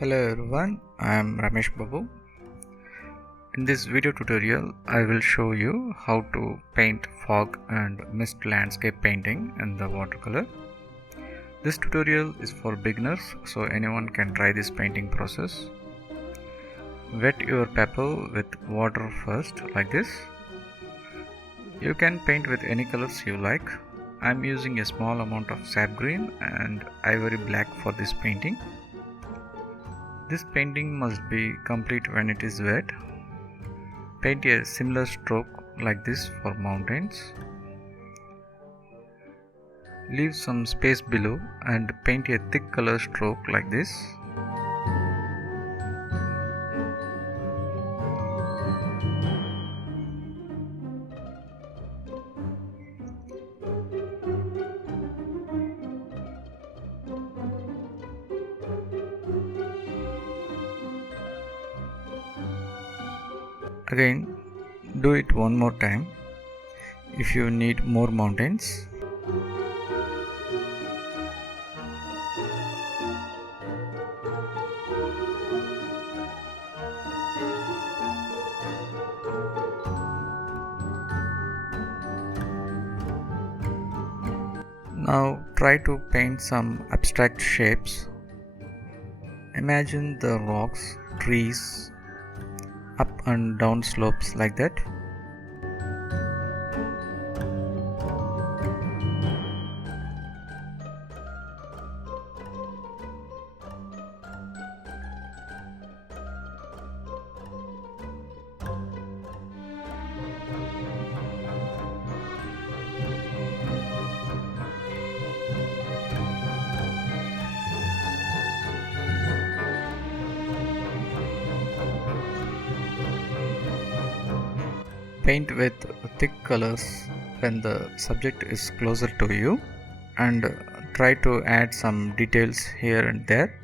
Hello everyone, I am Ramesh Babu. In this video tutorial, I will show you how to paint fog and mist landscape painting in the watercolor. This tutorial is for beginners, so anyone can try this painting process. Wet your paper with water first, like this. You can paint with any colors you like. I am using a small amount of sap green and ivory black for this painting. This painting must be complete when it is wet. Paint a similar stroke like this for mountains. Leave some space below and paint a thick color stroke like this. Again, do it one more time if you need more mountains. Now try to paint some abstract shapes. Imagine the rocks, trees, up and down slopes like that. Paint with thick colors when the subject is closer to you and try to add some details here and there.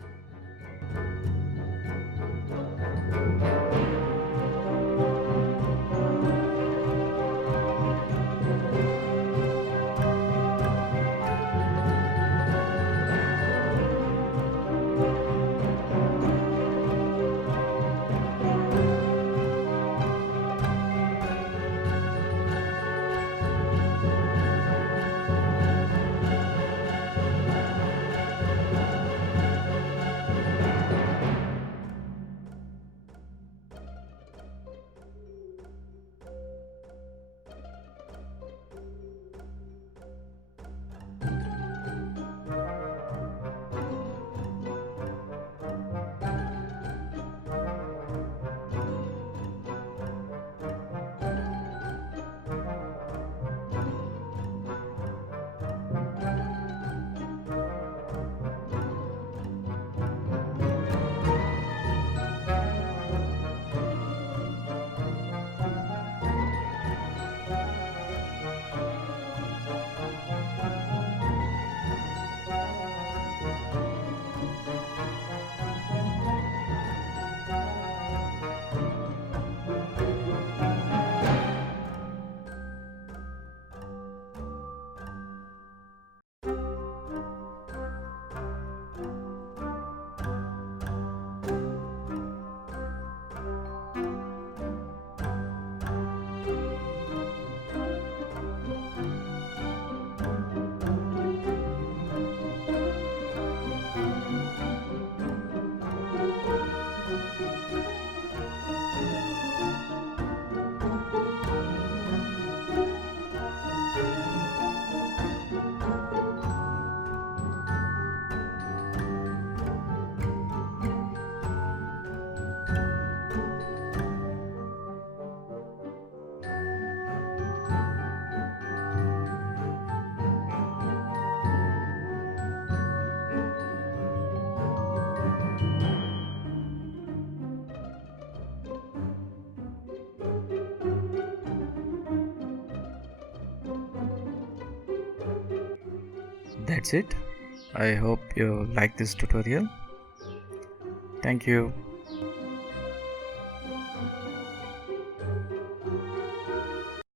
That's it. I hope you like this tutorial. Thank you.